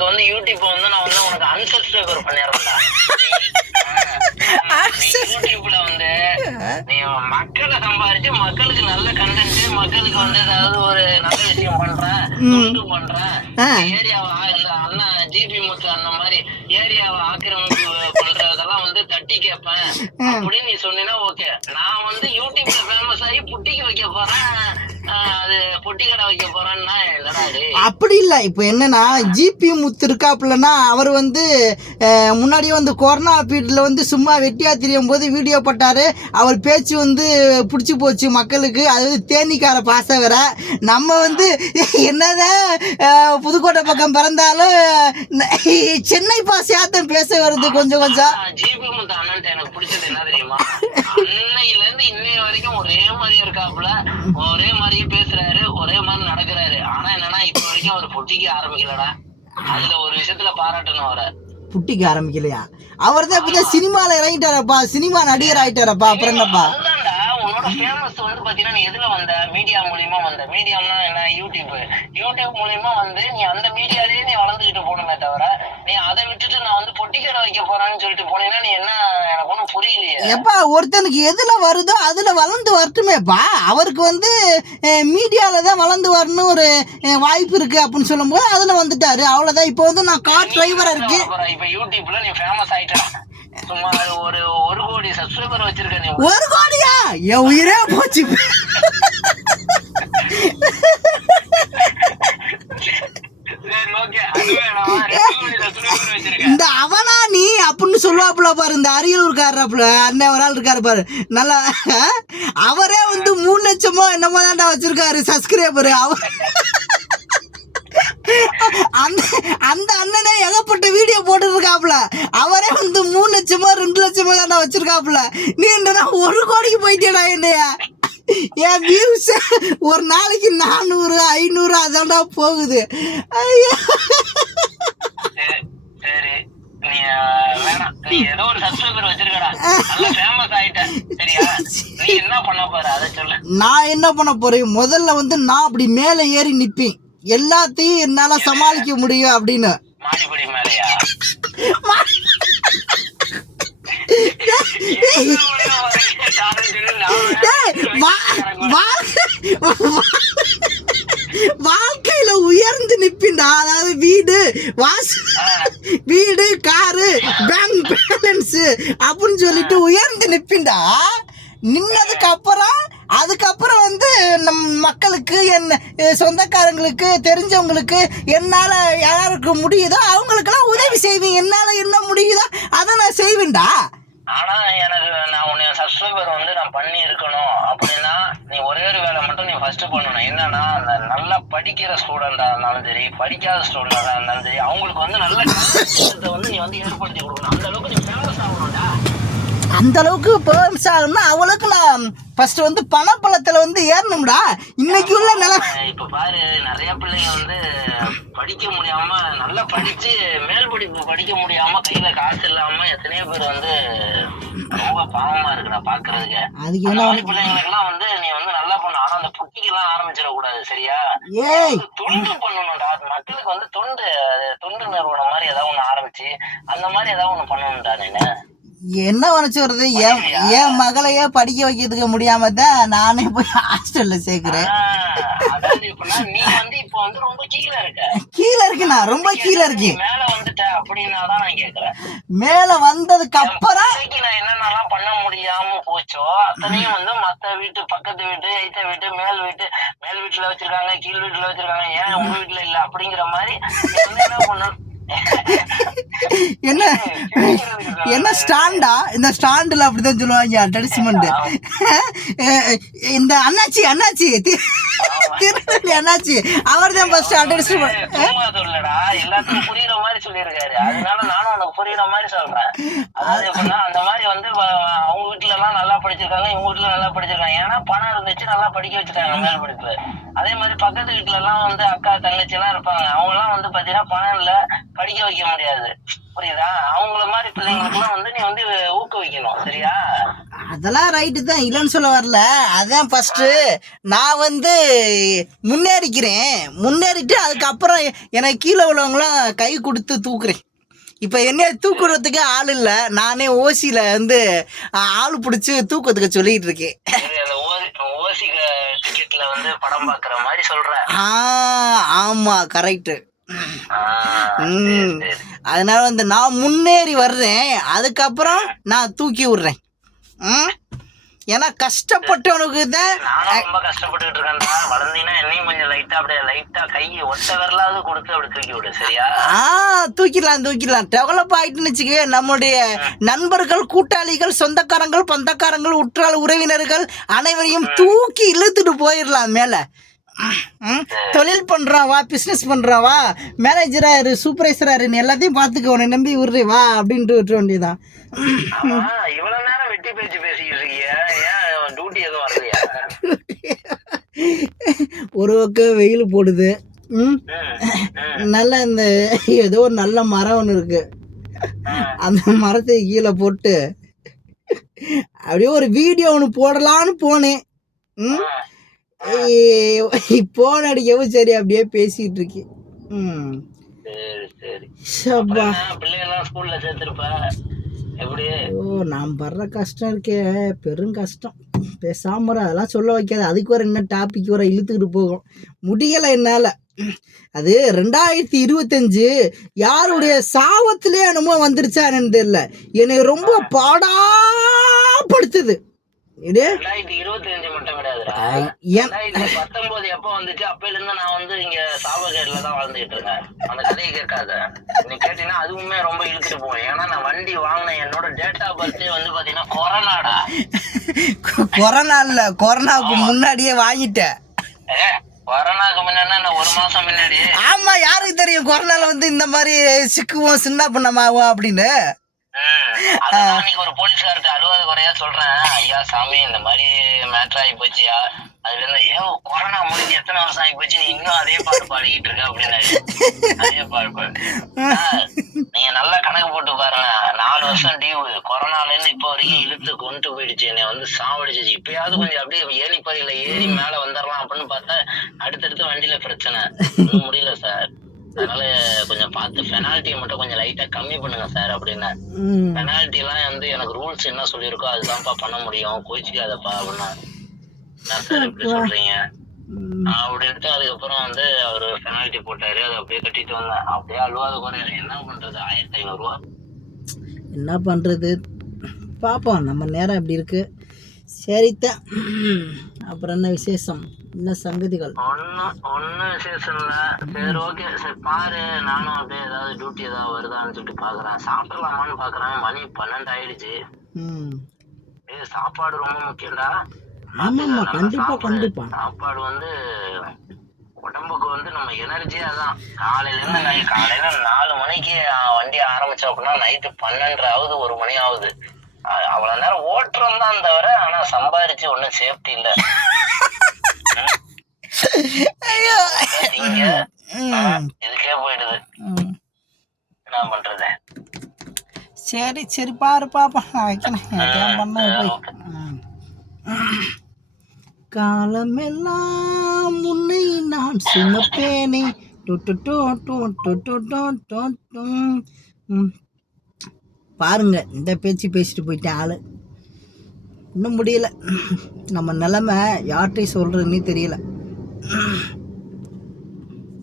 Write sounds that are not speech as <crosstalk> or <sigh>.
உனக்கு வந்து யூடியூப் வந்து நான் வந்து உனக்கு அன்சப்ஸ்கிரைபர் பண்ணிடுறேன்டா. <laughs> யூடியூப்ல வந்து நீ மக்களை சம்பாரிச்சு மக்களுக்கு நல்ல கண்டென்ட் மக்களுக்கு வந்து ஏதாவது ஒரு நல்ல விஷயம் பண்ற தொண்டு பண்ற. ஏரியாவை இந்த அண்ணா ஜிபி முத்து அந்த மாதிரி ஏரியாவை ஆக்கிரமிப்பு பண்றதெல்லாம் வந்து தட்டி கேட்பேன். அப்படின்னு நீ சொன்னீங்கன்னா ஓகே நான் வந்து யூடியூப்ல ஃபேமஸ் ஆகி புட்டிக்கு வைக்க போறேன். அப்படி இல்லை. இப்போ என்னன்னா ஜிபி முத்து இருக்காப்புலன்னா அவர் வந்து முன்னாடியே வந்து கொரோனா பீரியடில் வந்து சும்மா வெட்டியா திரியும் போது வீடியோ போட்டார். அவர் பேச்சு வந்து பிடிச்சி போச்சு மக்களுக்கு. அது வந்து தேனிக்கார பாச வேற. நம்ம வந்து என்னதான் புதுக்கோட்டை பக்கம் பிறந்தாலும் சென்னை பாசையாத்தான் பேச வருது கொஞ்சம் கொஞ்சம். அண்ணன்ட்ட எனக்கு பிடிச்சது என்ன தெரியுமா? அன்னையில இருந்து இன்னைய வரைக்கும் ஒரே மாதிரியே இருக்காப்புல. ஒரே மாதிரியே பேசுறாரு ஒரே மாதிரி நடக்கிறாரு. ஆனா என்னன்னா இப்ப வரைக்கும் அவர் பொட்டிக்கு ஆரம்பிக்கலடா. அதுல ஒரு விஷயத்துல பாராட்டணும் அவரை. புட்டிக்கு ஆரம்பிக்கலையா? அவர் தான் இப்போ தான் சினிமாவில் இறங்கிட்டாரப்பா சினிமா நடிகர் ஆயிட்டாரப்பா அப்புறம் என்னப்பா? உன்னோட ஃபேமஸ் வந்து பாத்தீங்கன்னா நீ எதுல வந்த? மீடியா மூலியமா வந்த. மீடியாம்னா என்ன? யூடியூப் யூடியூப் மூலியமா வந்து நீ அந்த மீடியாலயே நீ வளர்ந்துகிட்டு போகணுமே தவிர நீ அதை விட்டுட்டு நான் வந்து பொட்டிக்கடை வைக்க போறேன்னு சொல்லிட்டு போனீங்கன்னா நீ என்ன எனக்கு ஒண்ணும் புரியலையே. எப்பா ஒருத்தனுக்கு எதுல வருதோ அதுல வளர்ந்து வரட்டுமேப்பா. அவருக்கு வந்து மீடியால தான் வளர்ந்து வரணும் ஒரு வாய்ப்பு இருக்கு அப்படின்னு சொல்லும்போது அதுல வந்துட்டாரு. அவ்வளவுதான். இப்போ வந்து நான் கார் டிரைவரா இருக்கு அப்புறம் இப்ப யூடியூப்ல நீ ஃபேமஸ் ஆயிட்ட ஒரு ஒரு கோடி சப்ஸ்கிரைபர் வச்சிருக்க நீ. ஒரு கோடியா? என் உயிரே போச்சு. இந்த அவனா நீ அப்படின்னு சொல்லுவாப்புல பாரு இந்த அரியலூர்காரப்புல அண்ணன் ஒரு ஆள் இருக்காரு பாரு. நல்லா அவரே வந்து மூணு லட்சமோ என்னமோ தான்டா வச்சிருக்காரு சப்ஸ்கிரைபர் அவர் அந்த அந்த அண்ணனே ஏகப்பட்ட வீடியோ போட்டு இருக்காப்புல அவரே வந்து மூணு லட்சமோ ரெண்டு லட்சமோ தான்டா வச்சிருக்காப்புல. நீ என்னடா ஒரு கோடிக்கு போயிட்டேடா என்னைய? என் வியூஸ் ஒரு நாளைக்கு நானூறு ஐநூறு அதான்டா போகுது. ஐயோ. சரி, சரி. நீ அஹ், வேணாம். நீ ஏதோ ஒரு சப்ஸ்கிரைபர் வச்சிருக்கடா. நல்ல ஃபேமஸ் ஆயிட்ட. சரியா? நீ என்ன பண்ண போற? அதை சொல்லு. நான் என்ன பண்ண போறேன்? முதல்ல வந்து நான் அப்படி மேலே ஏறி நிப்பேன். எல்லாத்தையும் என்னால சமாளிக்க முடியும் அப்படின்னு. வாழ்க்கையில உயர்ந்து நிப்பின்டா. அதாவது வீடு வாச வீடு காரு பேங்க் பேலன்ஸ் அப்படின்னு சொல்லிட்டு உயர்ந்து நிப்பின்டா. நின்னதுக்கு அப்புறம் அதுக்கப்புறம் வந்து நம் மக்களுக்கு என் சொந்தக்காரங்களுக்கு தெரிஞ்சவங்களுக்கு என்னால் யாருக்கு முடியுதோ அவங்களுக்கெல்லாம் உதவி செய்வேன். என்னால் என்ன முடியுதோ அதை நான் செய்வேன்டா. ஆனா எனக்கு நான் உன்னை சப்ஸ்கிரைபர் வந்து நான் பண்ணி இருக்கணும் அப்படின்னா நீ ஒரே ஒரு வேலை மட்டும் நீ ஃபர்ஸ்ட் பண்ணணும். என்னன்னா அந்த நல்லா படிக்கிற ஸ்டூடெண்டா இருந்தாலும் சரி படிக்காத ஸ்டூடெண்டா இருந்தாலும் சரி அவங்களுக்கு வந்து நல்ல வந்து நீ வந்து ஏற்படுத்தி கொடுக்கணும். அந்த அளவுக்கு நீ ஃபேமஸ் ஆகணும்டா. அந்த அளவுக்கு பேர்ம்ஸ் ஆகணும்னா அவளுக்கு நான் ஃபர்ஸ்ட் வந்து பணப்பழத்தில் வந்து ஏறணும்டா. இன்னைக்கு உள்ள நில இப்ப பாரு நிறைய பிள்ளைங்க வந்து படிக்க முடியாம நல்லா படிச்சு மேல் படிப்பு படிக்க முடியாம கையில காசு இல்லாம எத்தனையோ பேர் வந்து ரொம்ப பாவமா இருக்குடா பாக்குறதுக்கு. அதுக்கு என்ன மாதிரி பிள்ளைங்களுக்கெல்லாம் வந்து நீ வந்து நல்லா பண்ணு. ஆனா அந்த புட்டிக்கெல்லாம் ஆரம்பிச்சிட கூடாது சரியா தொண்டு பண்ணணும்டா. மக்களுக்கு வந்து தொண்டு தொண்டு நிறுவனம் மாதிரி ஏதாவது ஒண்ணு ஆரம்பிச்சு அந்த மாதிரி ஏதாவது ஒண்ணு பண்ணணும்டா நீனு. என்ன நினச்சி வருது என் என் மகளையே படிக்க வைக்கிறதுக்கு முடியாம தான் நானே போய் ஹாஸ்டல்ல சேர்க்கிறேன். ஆஹ் அதாவது இப்பனா நீ வந்து இப்ப வந்து ரொம்ப கீழே இருக்க. கீழே இருக்குண்ணா ரொம்ப கீழே இருக்கு மேல நான் வந்ததுக்கு அப்புறம் நான் என்னென்னலாம் பண்ண முடியாம போச்சோ அத்தனையும் வந்து மத்த வீட்டு பக்கத்து வீட்டு எய்த்த வீட்டு மேல் வீட்டு மேல் வீட்டுல வச்சிருக்காங்க கீழ் வீட்டுல வச்சிருக்காங்க ஏன் உங்க வீட்டுல இல்ல அப்படிங்கிற மாதிரி என்ன பண்ணணும் <laughs> என்ன? என்ன ஸ்டாண்டா? இந்த ஸ்டாண்டில் அப்படிதான் சொல்லுவாங்க அட்வர்டைஸ்மெண்ட் இந்த அண்ணாச்சி அண்ணாச்சி. திருநெல்வேலி அண்ணாச்சி. அவர் தான் ஃபர்ஸ்ட் அட்வர்டைஸ்மெண்ட் புரியுற மாதிரி சொல்லியிருக்காரு. அதனால நானும் உனக்கு புரியுற மாதிரி சொல்றேன். அதாவது எப்படின்னா அந்த மாதிரி வந்து அவங்க வீட்டுல எல்லாம் நல்லா படிச்சிருக்காங்க இவங்க வீட்டுல நல்லா படிச்சிருக்காங்க. ஏன்னா பணம் இருந்துச்சு நல்லா படிக்க வச்சுட்டாங்க மேல் படிப்பு அதே மாதிரி பக்கத்து வீட்டுல எல்லாம் வந்து அக்கா தங்கச்சி எல்லாம் இருப்பாங்க. அவங்க எல்லாம் வந்து பாத்தீங்கன்னா பணம் இல்ல. படிக்க வைக்க முடியாது. புரியுதா? அவங்கள மாதிரி பிள்ளைங்களுக்கு எல்லாம் வந்து நீ வந்து ஊக்குவிக்கணும் சரியா? அதெல்லாம் ரைட்டு தான். இல்லைன்னு சொல்ல வரல. அதான் ஃபஸ்ட்டு நான் வந்து முன்னேறிக்கிறேன். முன்னேறிட்டு அதுக்கப்புறம் எனக்கு கீழே உள்ளவங்களாம் கை கொடுத்து தூக்குறேன். இப்போ என்னைய தூக்குறதுக்கு ஆள் இல்லை. நானே ஓசியில் வந்து ஆள் பிடிச்சி தூக்கிறதுக்கு சொல்லிட்டு இருக்கேன். ஓசி வந்து படம் பாக்குற மாதிரி சொல்ற. ஆ ஆமாம் கரெக்டு. அதனால வந்து நான் முன்னேறி வர்றேன். அதுக்கப்புறம் நான் தூக்கி விடுறேன். ஏன்னா கஷ்டப்பட்டவனுக்கு தான் ரொம்ப கஷ்டப்பட்டுட்டு இருக்கேன்டா. வளர்ந்தீங்கன்னா என்னையும் கொஞ்சம் லைட்டா அப்படியே லைட்டா கையை ஒத்த விரலாவது கொடுத்து அப்படி தூக்கி விடு சரியா? ஆ தூக்கிடலாம் தூக்கிடலாம். டெவலப் ஆயிட்டுன்னு வச்சுக்கவே நம்முடைய நண்பர்கள் கூட்டாளிகள் சொந்தக்காரங்கள் பந்தக்காரங்கள் உற்றால் உறவினர்கள் அனைவரையும் தூக்கி இழுத்துட்டு போயிடலாம் மேலே. தொழில் பண்ணுறான் வா பிஸ்னஸ் பண்ணுறான் வா மேனேஜரா இரு சூப்பர்வைசரா இரு எல்லாத்தையும் பார்த்துக்க உன்னை நம்பி விடுறே வா அப்படின்ட்டு விட்டுற வேண்டியதான் ஆமா இவ்வளவு நேரம் வெட்டி பேச்சு பேசிக்கிட்டு இருக்கிய ஏன் டியூட்டி எதுவும் வரலையா? ஒரு பக்கம் வெயில் போடுது. நல்ல இந்த ஏதோ ஒரு நல்ல மரம் ஒன்று இருக்கு. அந்த மரத்தை கீழே போட்டு அப்படியே ஒரு வீடியோ ஒன்று போடலான்னு போனேன். போன் அடிக்கவும் சரி அப்படியே பேசிட்டு இருக்கேன். ம். ஓ நான் படுற கஷ்டம் இருக்கே பெரும் கஷ்டம். பேசாம அதெல்லாம் சொல்ல வைக்காது. அதுக்கு ஒரு என்ன டாபிக் வர இழுத்துக்கிட்டு போகும். முடியலை என்னால். அது ரெண்டாயிரத்தி இருபத்தஞ்சு யாருடைய சாவத்திலே என்னமோ வந்துருச்சா என்னன்னு தெரியல. என்னை ரொம்ப பாடாப்படுத்துது ரெண்டாயிரத்தி இருபத்தி அஞ்சு மட்டும் கிடையாதுடா. ஏன்? ரெண்டாயிரத்தி பத்தொன்பது எப்ப வந்துச்சு? அப்பையில இருந்து நான் வந்து இங்க சாபகேட்ல தான் வாழ்ந்துகிட்டு இருக்கேன் அந்த கதையை கேட்காத. நீ கேட்டீங்கன்னா அதுவுமே ரொம்ப இழுத்துட்டு போவேன். ஏன்னா நான் வண்டி வாங்கினேன் என்னோட டேட் ஆஃப் பர்த்டே வந்து பாத்தீங்கன்னா கொரோனாடா. கொரோனா இல்லை. கொரோனாவுக்கு முன்னாடியே வாங்கிட்டேன் கொரோனாக்கு முன்னாடி ஒரு மாசம் முன்னாடி? ஆமா யாருக்கு தெரியும்? கொரோனால வந்து இந்த மாதிரி சிக்குவோம் சின்ன பண்ணமாவும் அப்படின்னு. அன்னைக்கு ஒரு போலீஸ்கார்ட்ட அழுவாத குறையா சொல்றேன். ஐயா சாமி இந்த மாதிரி மேட்ரு ஆகி போச்சியா அதுல இருந்து ஏ கொரோனா முடிஞ்சு எத்தனை வருஷம் ஆகி போச்சு நீ இன்னும் அதே பாட்டு பாடிக்கிட்டு இருக்க அப்படின்னாரு. அதே பாடு பாடு. நீங்க நல்லா கணக்கு போட்டு பாருங்க. நாலு வருஷம் டியூ கொரோனால இருந்து இப்ப வரைக்கும் இழுத்து கொண்டு போயிடுச்சு. என்னை வந்து சாவடிச்சிச்சு. இப்பயாவது கொஞ்சம் அப்படியே ஏணிப்படியில ஏறி மேல வந்துடலாம் அப்படின்னு பார்த்தா அடுத்தடுத்து வண்டியில பிரச்சனை. முடியல சார் அதனால கொஞ்சம் பார்த்து பெனால்ட்டியை மட்டும் கொஞ்சம் லைட்டா கம்மி பண்ணுங்க சார் அப்படின்னா. பெனால்ட்டி எல்லாம் வந்து எனக்கு ரூல்ஸ் என்ன சொல்லியிருக்கோ அதுதான்ப்பா பண்ண முடியும். கோச்சிக்காதப்பா அப்படின்னா சார் இப்படி சொல்றீங்க. அப்படின்ட்டு அதுக்கப்புறம் வந்து அவரு பெனால்ட்டி போட்டாரு. அதை அப்படியே கட்டிட்டு வந்தேன் அப்படியே அழுவாத குறையில என்ன பண்றது? ஆயிரத்தி ஐநூறு ரூபா. என்ன பண்ணுறது பார்ப்போம் நம்ம நேரம் இப்படி இருக்கு? சரித்தான் அப்புறம் என்ன விசேஷம்? என்ன சங்கதிகள்? ஒன்னும் ஒன்னும் விசேஷம் இல்ல. சரி ஓகே சரி பாரு. நானும் அப்படியே ஏதாவது டியூட்டி ஏதாவது வருதான்னு சொல்லிட்டு பாக்குறேன். சாப்பிடலாமான்னு பாக்குறேன். மணி பன்னெண்டு ஆயிடுச்சு. சாப்பாடு ரொம்ப முக்கியம்டா. ஆமாம்மா. கண்டிப்பாக சாப்பிடு. கண்டிப்பாக சாப்பாடு வந்து உடம்புக்கு வந்து நம்ம எனர்ஜியா தான் காலையில இருந்து காலையில நாலு மணிக்கு வண்டி ஆரம்பிச்சோம் அப்படின்னா நைட்டு பன்னெண்டு ஆகுது ஒரு மணி ஆகுது. அவ்வளவு நேரம் ஓட்டுறோம் தான் தவிர ஆனா சம்பாரிச்சு ஒண்ணும் சேஃப்டி இல்ல. இதுக்கே போயிடுது. என்ன பண்றது? சரி சரி பாரு பாப்பா நான் வைக்கிறேன். காலமெல்லாம் உன்னை நான் சுமப்பேனே. டு டு டு டு டு டு டு டு பாருங்கள் பாருங்க இந்த பேச்சு பேசிட்டு போயிட்டேன் ஆள். இன்னும் முடியல. நம்ம நிலமை யார்கிட்டையும் சொல்றதுன்னே தெரியல.